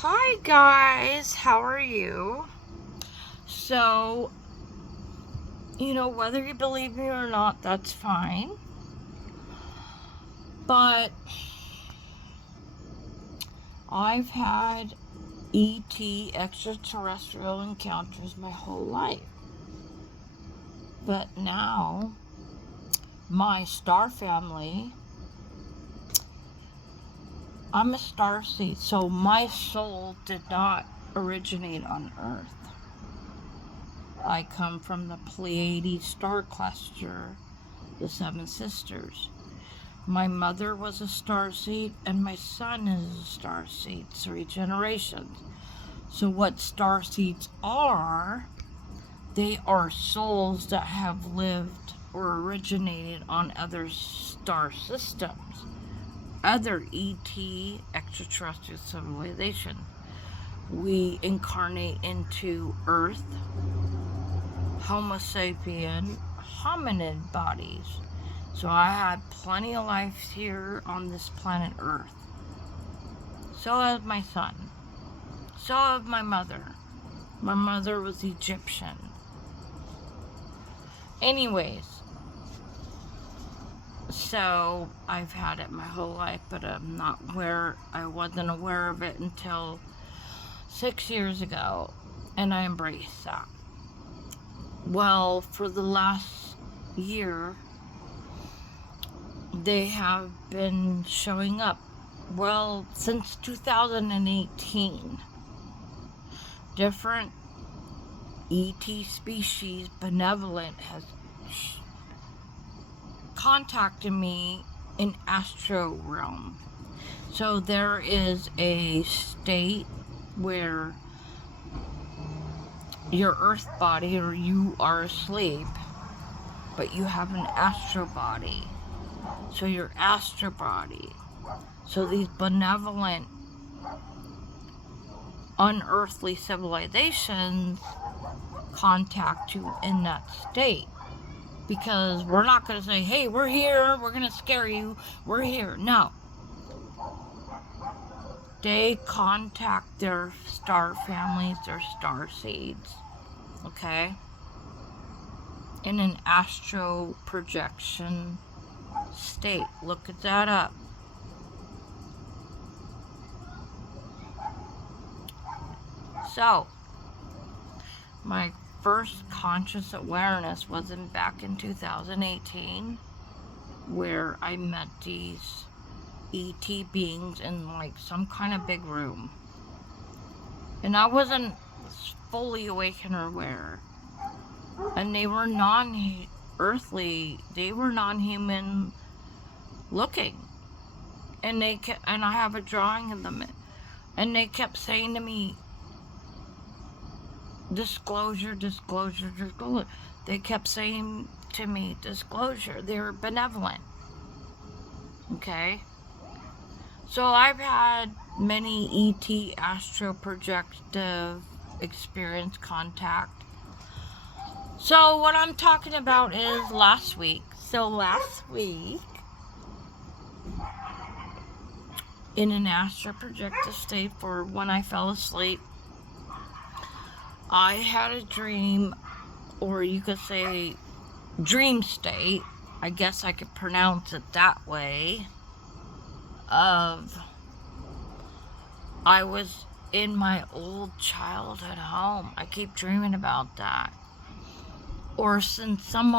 Hi guys, how are you? So, whether you believe me or not, that's fine. But I've had ET extraterrestrial encounters my whole life. But now, my star family, I'm a starseed, so my soul did not originate on Earth. I come from the Pleiades star cluster, the Seven Sisters. My mother was a starseed, and my son is a starseed, 3 generations. So, what starseeds are, they are souls that have lived or originated on other star systems, other ET extraterrestrial civilization. We incarnate into Earth, Homo sapien, hominid bodies. So I had plenty of life here on this planet Earth. So has my son. So has my mother. My mother was Egyptian. Anyways, so I've had it my whole life, but I wasn't aware of it until 6 years ago, and I embraced that. Well, for the last year, they have been showing up. Well, since 2018, different ET species, benevolent, has contacted me in astro realm. So there is a state where your earth body, or you are asleep, but you have an astro body. So your astro body. So these benevolent, unearthly civilizations contact you in that state. Because we're not going to say, hey, we're here, we're going to scare you, we're here. No. They contact their star families, their star seeds, okay? In an astro projection state. Look at that up. So, my first conscious awareness was back in 2018, where I met these ET beings in like some kind of big room. And I wasn't fully awakened or aware. And they were non-earthly, they were non-human looking. And I have a drawing of them. And they kept saying to me, disclosure, disclosure, disclosure. They kept saying to me, disclosure. They're benevolent. Okay? So I've had many ET astro projective experience contact. So what I'm talking about is last week. So last week, in an astro projective state for when I fell asleep, I had a dream, or you could say dream state, I guess I could pronounce it that way, of I was in my old childhood home. I keep dreaming about that. Or in some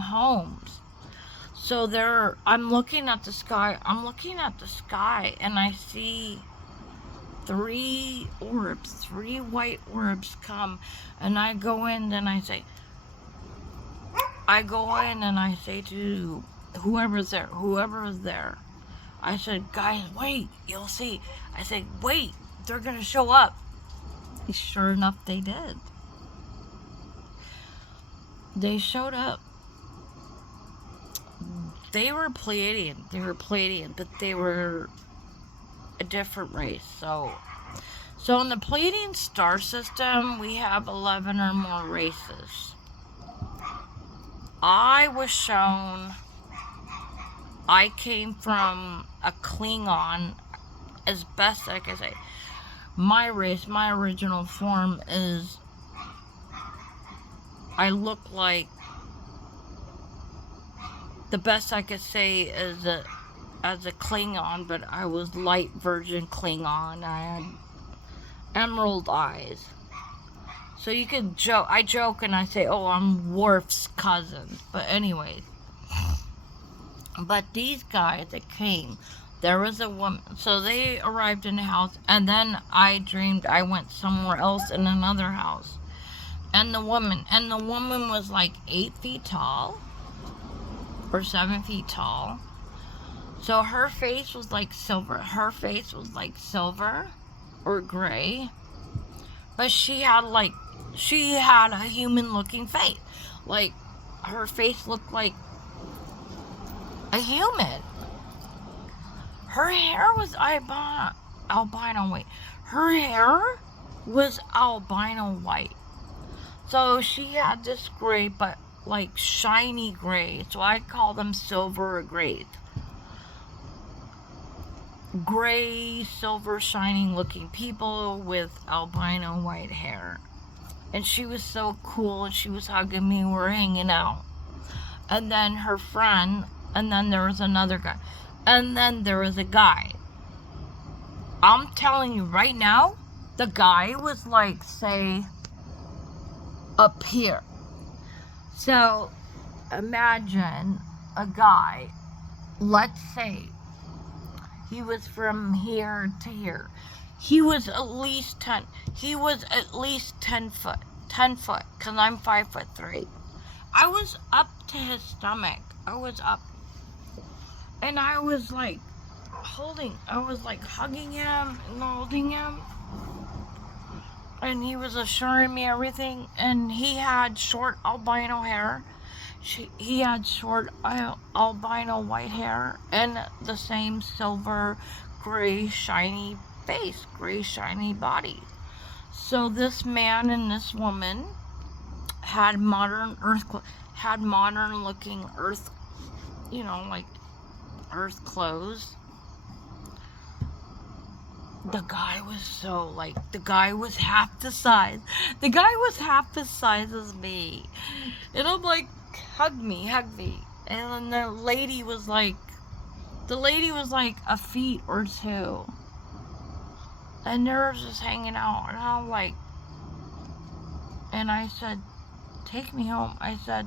homes. So I'm looking at the sky, and I see 3 white orbs come, and I go in and I say to whoever is there, I said, guys, wait, you'll see. I said, wait, they're gonna show up. Sure enough, they did. They showed up. They were Pleiadian, but they were a different race. So in the Pleiadian star system, we have 11 or more races. I was shown I came from a Klingon, as best I can say. my race, my original form is, I look like, the best I could say is as a Klingon, but I was light version Klingon. I had emerald eyes. So you could joke, I joke and I say, oh, I'm Worf's cousin. But anyways. But these guys that came, there was a woman. So they arrived in the house, and then I dreamed I went somewhere else in another house. And the woman was like 8 feet tall, or 7 feet tall. So her face was like silver. Her face was like silver or gray. But she had a human looking face. Like, her face looked like a human. Her hair was albino white. Her hair was albino white. So she had this gray, but like shiny gray. So I call them silver or gray. Gray, silver, shining looking people with albino white hair. And she was so cool, and she was hugging me. We were hanging out. And then her friend, and then there was another guy. And then there was a guy. I'm telling you right now, the guy was like, say, up here. So imagine a guy, let's say, he was from here to here. He was at least 10 foot, because I'm 5'3". I was up to his stomach. I was up. And I was like hugging him and holding him. And he was assuring me everything. And he had short albino hair. He had short albino white hair. And the same silver, gray, shiny face. Gray, shiny body. So this man and this woman had modern looking earth, like earth clothes. The guy was half the size. The guy was half the size as me. And I'm like, hug me. And then the lady was like a feet or two. And they were just hanging out. And I'm like, and I said, take me home. I said,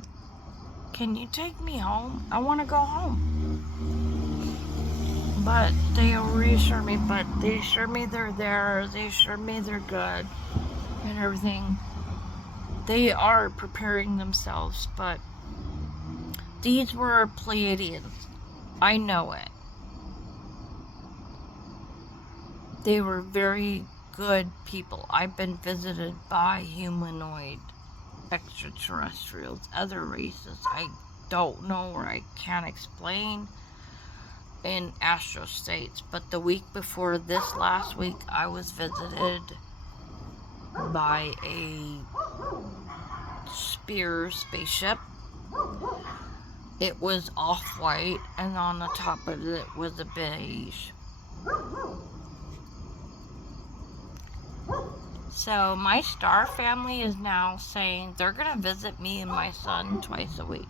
can you take me home? I want to go home. But they reassured me, they assured me they're there. They assured me they're good and everything. They are preparing themselves, but these were Pleiadians. I know it. They were very good people. I've been visited by humanoid extraterrestrials, other races I don't know or I can't explain in astral states. But the week before this last week, I was visited by a Spear spaceship. It was off-white, and on the top of it was a beige. So my star family is now saying they're going to visit me and my son twice a week.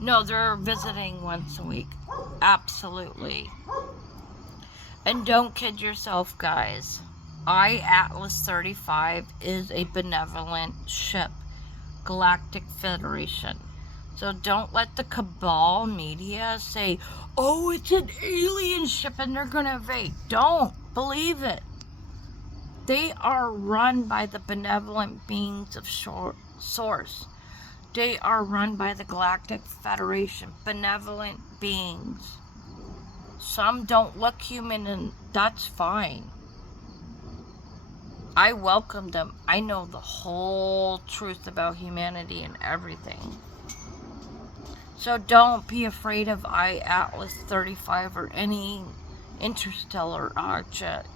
No, they're visiting once a week. Absolutely. And don't kid yourself, guys. Atlas 35 is a benevolent ship. Galactic Federation. So don't let the cabal media say, oh, it's an alien ship and they're going to invade. Don't believe it. They are run by the benevolent beings of Source. They are run by the Galactic Federation. Benevolent beings. Some don't look human, and that's fine. I welcome them. I know the whole truth about humanity and everything. So don't be afraid of Atlas 35 or any interstellar object.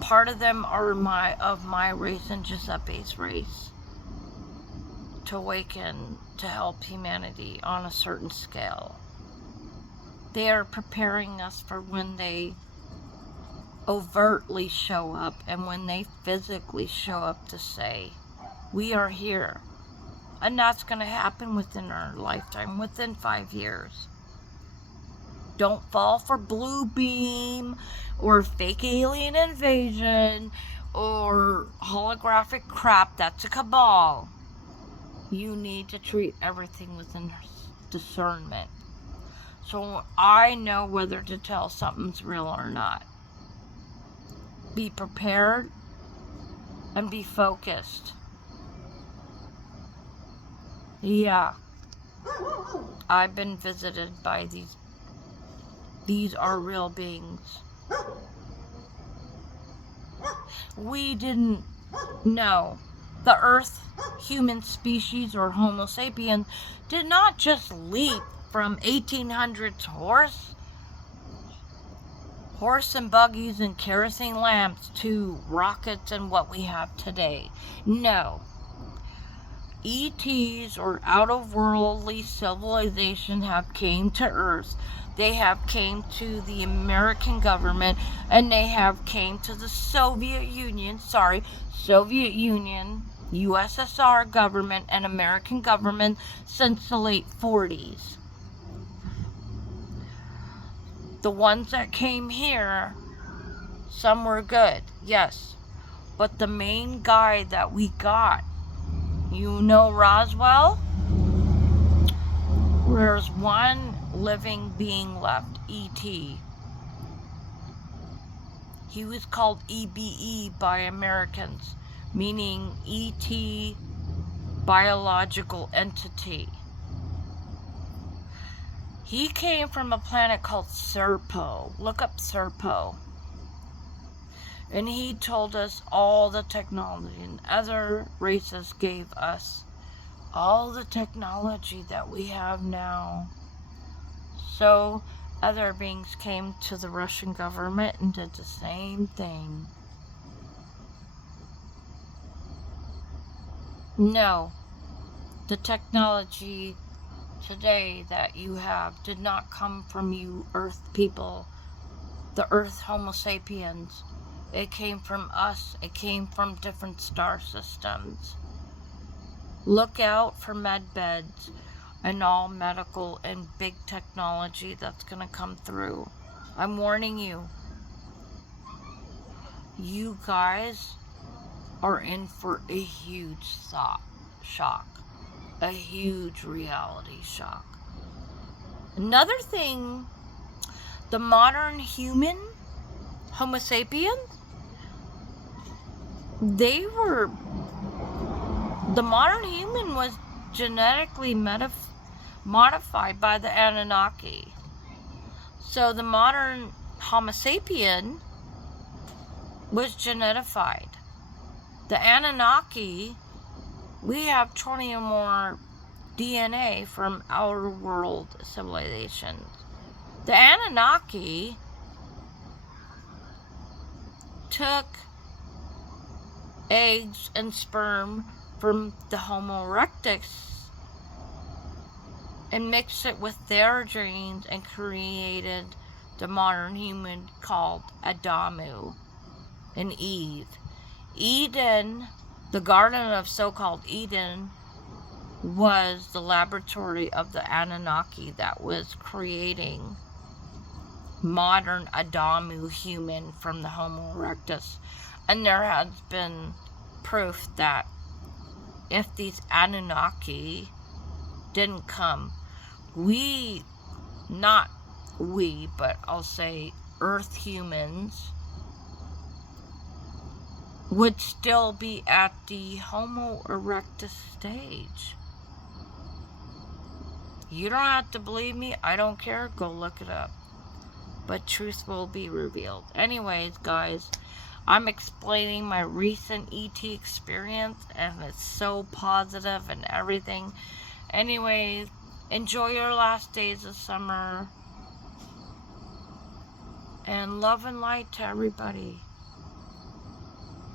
Part of them are of my race and Giuseppe's race. To awaken, to help humanity on a certain scale. They are preparing us for when they overtly show up and when they physically show up to say, we are here. And that's going to happen within our lifetime, within 5 years. Don't fall for blue beam or fake alien invasion or holographic crap. That's a cabal. You need to treat everything within discernment. So I know whether to tell something's real or not. Be prepared and be focused. Yeah. I've been visited by these. These are real beings. We didn't know. The Earth human species, or Homo sapiens, did not just leap from 1800s horse and buggies and kerosene lamps to rockets and what we have today. No. ETs, or out-of-worldly civilization, have came to Earth. They have came to the American government, and they have came to the Soviet Union, USSR government, and American government since the late 40s. The ones that came here, some were good, yes. But the main guy that we got, you know Roswell? There's one living being left, E.T. He was called EBE by Americans, meaning E.T. biological entity. He came from a planet called Serpo. Look up Serpo. And he told us all the technology, and other races gave us all the technology that we have now. So other beings came to the Russian government and did the same thing. No, the technology today that you have did not come from you Earth people, the Earth Homo sapiens. It came from us. It came from different star systems. Look out for med beds and all medical and big technology that's going to come through. I'm warning you. You guys are in for a huge shock. A huge reality shock. Another thing, the modern human, Homo sapiens, the modern human was genetically modified by the Anunnaki. So the modern Homo sapien was genetified. The Anunnaki, we have 20 or more DNA from outer world civilizations. The Anunnaki took eggs and sperm from the Homo erectus and mixed it with their genes and created the modern human called Adamu and Eve. Eden, the Garden of so-called Eden, was the laboratory of the Anunnaki that was creating modern Adamu human from the Homo erectus. And there has been proof that if these Anunnaki didn't come, but I'll say Earth humans would still be at the Homo erectus stage. You don't have to believe me. I don't care. Go look it up. But truth will be revealed. Anyways, guys, I'm explaining my recent ET experience, and it's so positive and everything. Anyways, enjoy your last days of summer. And love and light to everybody.